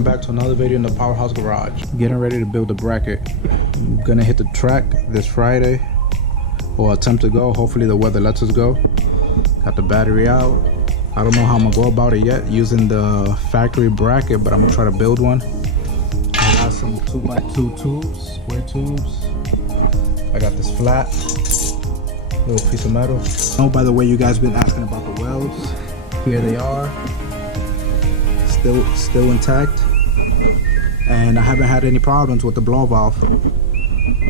welcome back to another video in the Powerhouse Garage. Getting ready to build the bracket. I'm gonna hit the track this Friday, or attempt to go. Hopefully the weather lets us go. Got the battery out. I don't know how I'm gonna go about it yet using the factory bracket, but I'm gonna try to build one. I got some 2x2 tubes, square tubes. I got this flat little piece of metal. Oh, by the way, you guys been asking about the welds. Here they are. Still intact, and I haven't had any problems with the blow valve.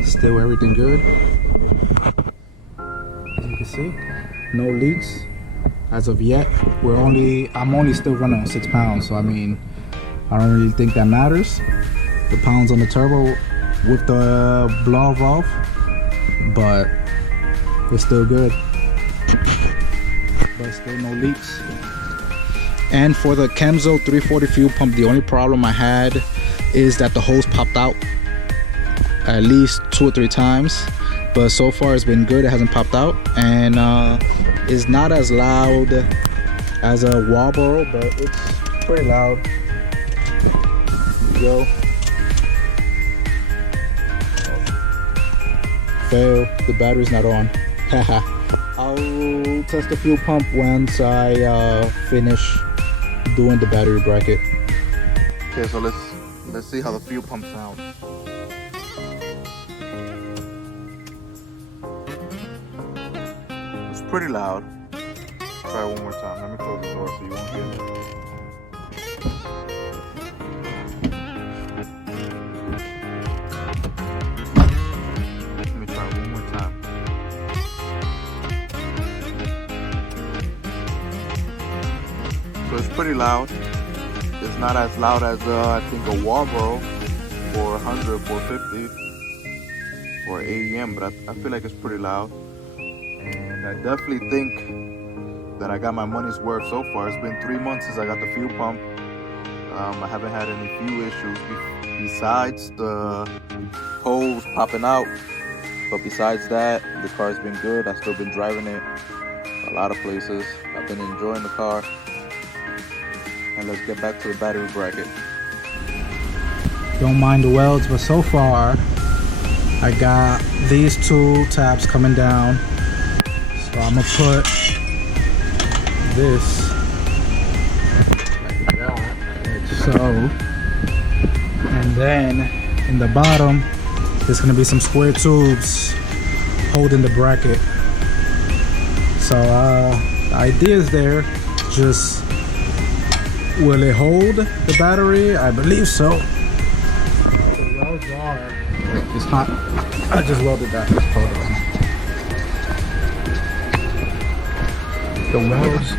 Still everything good. As you can see, no leaks as of yet. I'm only still running on 6 pounds, so I mean, I don't really think that matters. The pounds on the turbo with the blow valve, but it's still good. But still no leaks. And for the Kemso 340 fuel pump, the only problem I had is that the hose popped out at least 2 or 3 times, but so far it's been good. It hasn't popped out, and it's not as loud as a Walboro, but it's pretty loud. Here we go. Fail, the battery's not on. Haha. I'll test the fuel pump once I finish doing the battery bracket. Okay, so let's see how the fuel pump sounds. It's pretty loud. Try it one more time. Let me close the door so you won't hear it. Let me try it one more time. So it's pretty loud. It's not as loud as I think a Walboro 400, 450 or AEM, but I feel like it's pretty loud. And I definitely think that I got my money's worth so far. It's been 3 months since I got the fuel pump. I haven't had any fuel issues besides the hose popping out. But besides that, the car's been good. I've still been driving it a lot of places. I've been enjoying the car. And let's get back to the battery bracket. Don't mind the welds, but so far I got these 2 tabs coming down. So I'm gonna put this like that, so, and then in the bottom there's gonna be some square tubes holding the bracket. So the idea is there, just will it hold the battery? I believe so. The welds are, it's hot. I just welded that. Hold on. The welds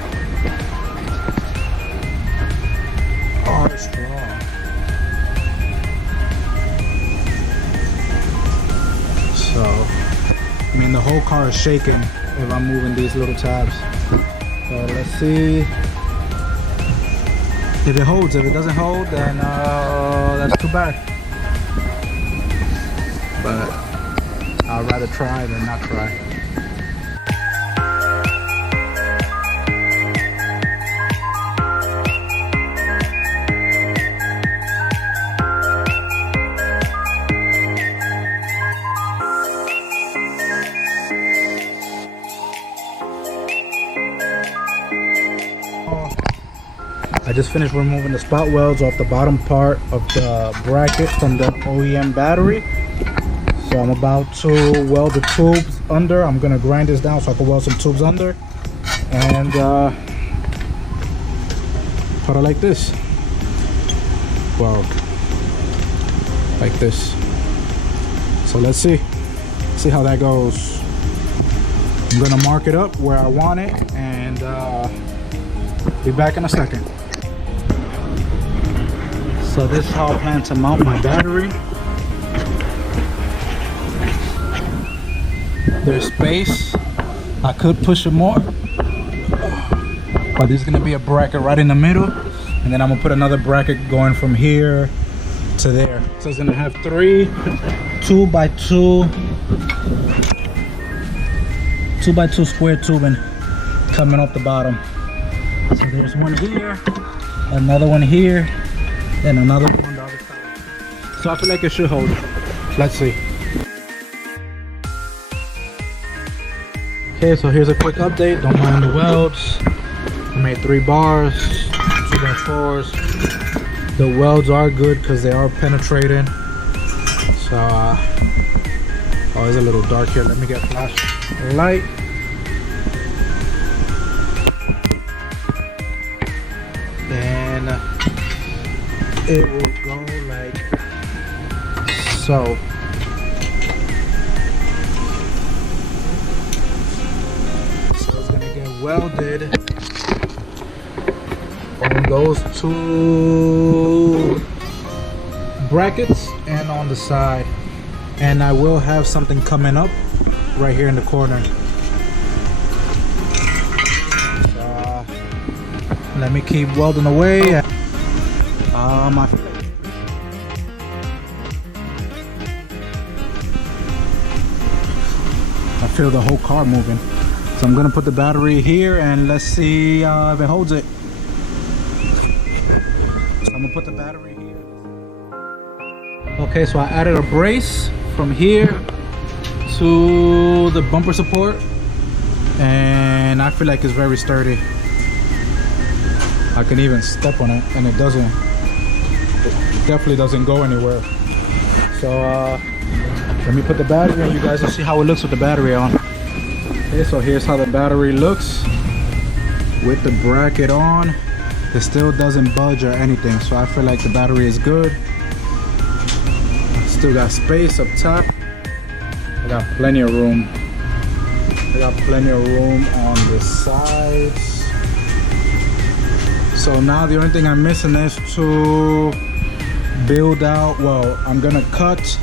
are strong. So, I mean, the whole car is shaking if I'm moving these little tabs. So let's see if it holds. If it doesn't hold, then that's too bad. But I'd rather try than not try. I just finished removing the spot welds off the bottom part of the bracket from the OEM battery. So I'm about to weld the tubes under. I'm gonna grind this down so I can weld some tubes under and put it like this. Well, like this. So let's see how that goes. I'm gonna mark it up where I want it and be back in a second. So this is how I plan to mount my battery. There's space. I could push it more, but there's gonna be a bracket right in the middle, and then I'm gonna put another bracket going from here to there. So it's gonna have 3 2x2 square tubing coming off the bottom. So there's one here, another one here, and another one on the other side. So I feel like it should hold. Let's see. Okay, so here's a quick update. Don't mind the welds. I made 3 bars, 2x4s. The welds are good because they are penetrating. So, oh, it's a little dark here. Let me get flashlight. Then it will go like so. So it's gonna get welded on those 2 brackets and on the side. And I will have something coming up right here in the corner. So, let me keep welding away. I feel the whole car moving. So I'm gonna put the battery here and let's see if it holds it. So I'm gonna put the battery here. Okay, so I added a brace from here to the bumper support, and I feel like it's very sturdy. I can even step on it and it definitely doesn't go anywhere. So let me put the battery and you guys will see how it looks with the battery on. Okay, so here's how the battery looks with the bracket on. It still doesn't budge or anything, so I feel like the battery is good. Still got space up top. I got plenty of room. I got plenty of room on the sides. So now the only thing I'm missing is to build out, well, I'm gonna cut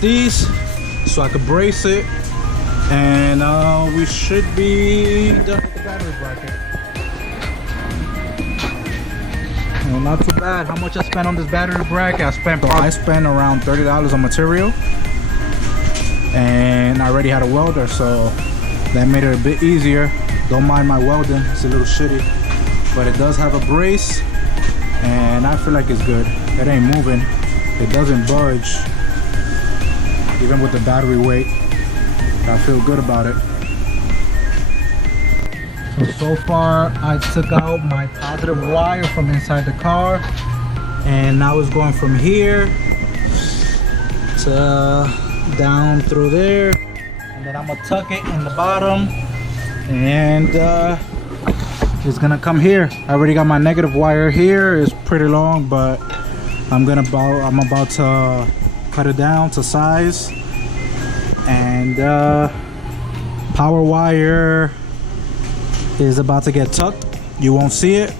these so I can brace it, and we should be done with the battery bracket. Well, not too bad. How much I spent on this battery bracket? I spent around $30 on material, and I already had a welder, so that made it a bit easier. Don't mind my welding, it's a little shitty, but it does have a brace and I feel like it's good. It ain't moving, it doesn't budge even with the battery weight. I feel good about it. So far I took out my positive wire from inside the car, and now it's going from here to down through there, and then I'm gonna tuck it in the bottom, and it's gonna come here. I already got my negative wire here. It's pretty long, but I'm about to cut it down to size, and power wire is about to get tucked. You won't see it,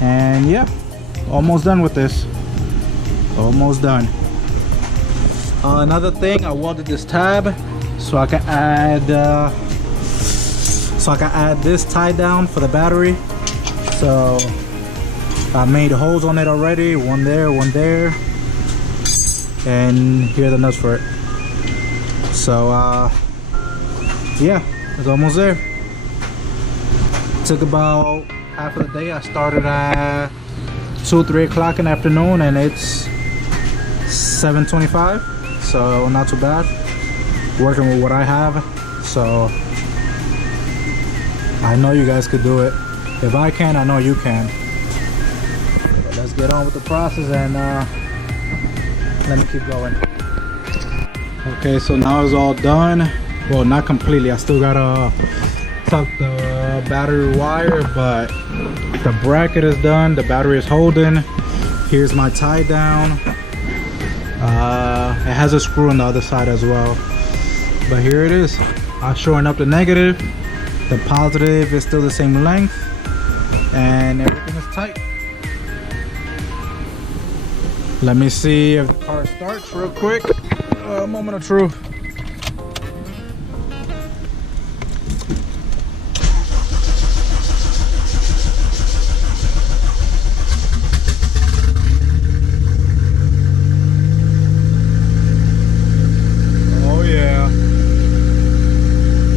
and yeah, almost done with this. Almost done. Another thing, I welded this tab so I can add this tie down for the battery. So I made holes on it already, one there, and here are the nuts for it. So yeah, it's almost there. Took about half of the day. I started at 2-3 o'clock in the afternoon, and it's 7:25, so not too bad. Working with what I have, so I know you guys could do it. If I can, I know you can. But let's get on with the process, and let me keep going. Okay, so now it's all done. Well, not completely. I still gotta tuck the battery wire, but the bracket is done. The battery is holding. Here's my tie down. It has a screw on the other side as well, but here it is. I'm showing up the negative. The positive is still the same length, and everything is tight. Let me see if the car starts real quick. Moment of truth. Oh yeah,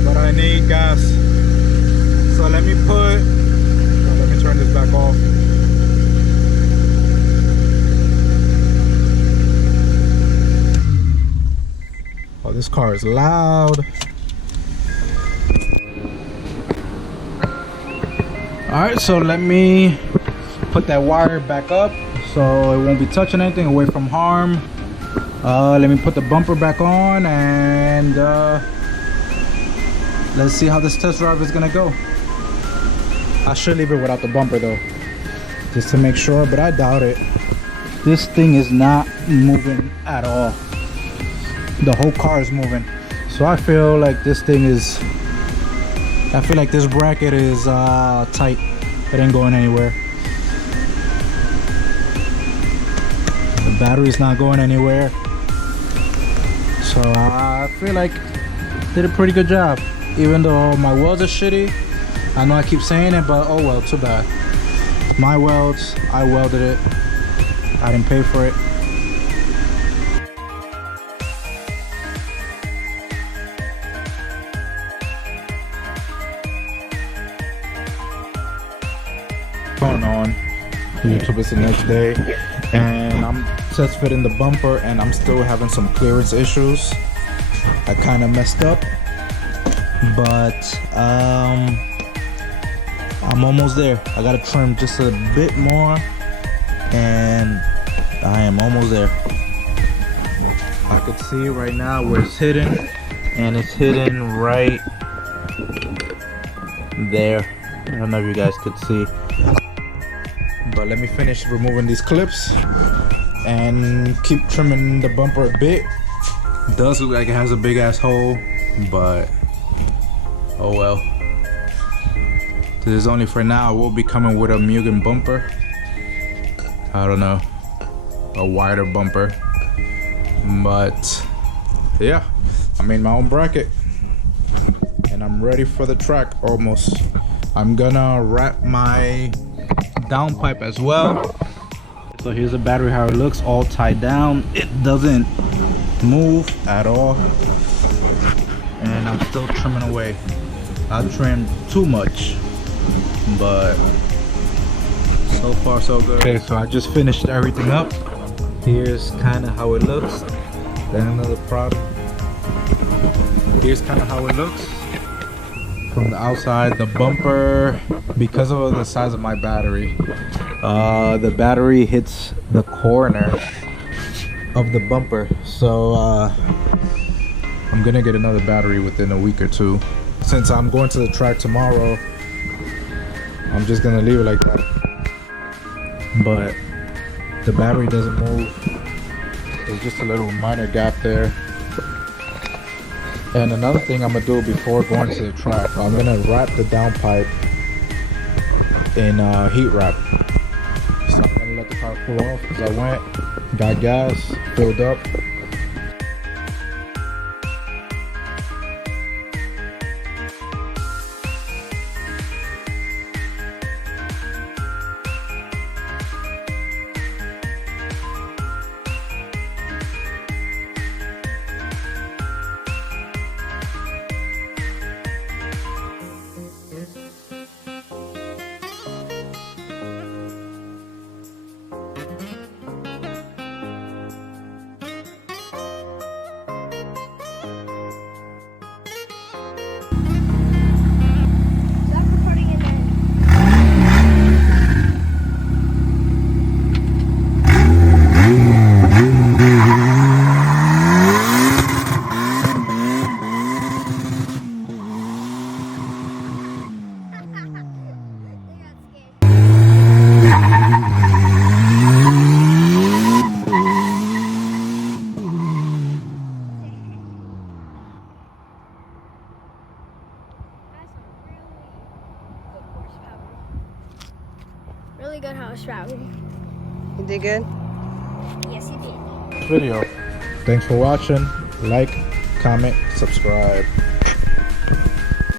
but I need gas. So let me turn this back off. Oh, this car is loud. Alright, so let me put that wire back up so it won't be touching anything, away from harm. Let me put the bumper back on, and let's see how this test drive is gonna go. I should leave it without the bumper though, just to make sure, but I doubt it. This thing is not moving at all. The whole car is moving, so I feel like this thing is, I feel like this bracket is tight. It ain't going anywhere. The battery's not going anywhere, so I feel like did a pretty good job. Even though my welds are shitty, I know I keep saying it, but oh well, too bad. My welds, I welded it. I didn't pay for it. Going on YouTube, it's the next day, and I'm test fitting the bumper, and I'm still having some clearance issues. I kind of messed up, but I'm almost there. I gotta trim just a bit more, and I am almost there. I could see right now where it's hidden, and it's hidden right there. I don't know if you guys could see, but let me finish removing these clips and keep trimming the bumper a bit. It does look like it has a big ass hole, but oh well. This is only for now. We'll be coming with a Mugen bumper. I don't know, a wider bumper, but yeah, I made my own bracket and I'm ready for the track almost. I'm gonna wrap my downpipe as well. So here's the battery, how it looks, all tied down. It doesn't move at all, and I'm still trimming away. I trimmed too much, but so far so good. Okay, so I just finished everything up. Here's kind of how it looks. Then another product. Here's kind of how it looks from the outside. The bumper, because of the size of my battery, the battery hits the corner of the bumper, so I'm gonna get another battery within a week or two. Since I'm going to the track tomorrow, I'm just gonna leave it like that. But the battery doesn't move. There's just a little minor gap there. And another thing I'm gonna do before going to the track, I'm gonna wrap the downpipe in heat wrap. So I'm gonna let the car cool off as I went, got gas, filled up. Really good horsepower. You did good? Yes, he did. Video. Thanks for watching. Like, comment, subscribe.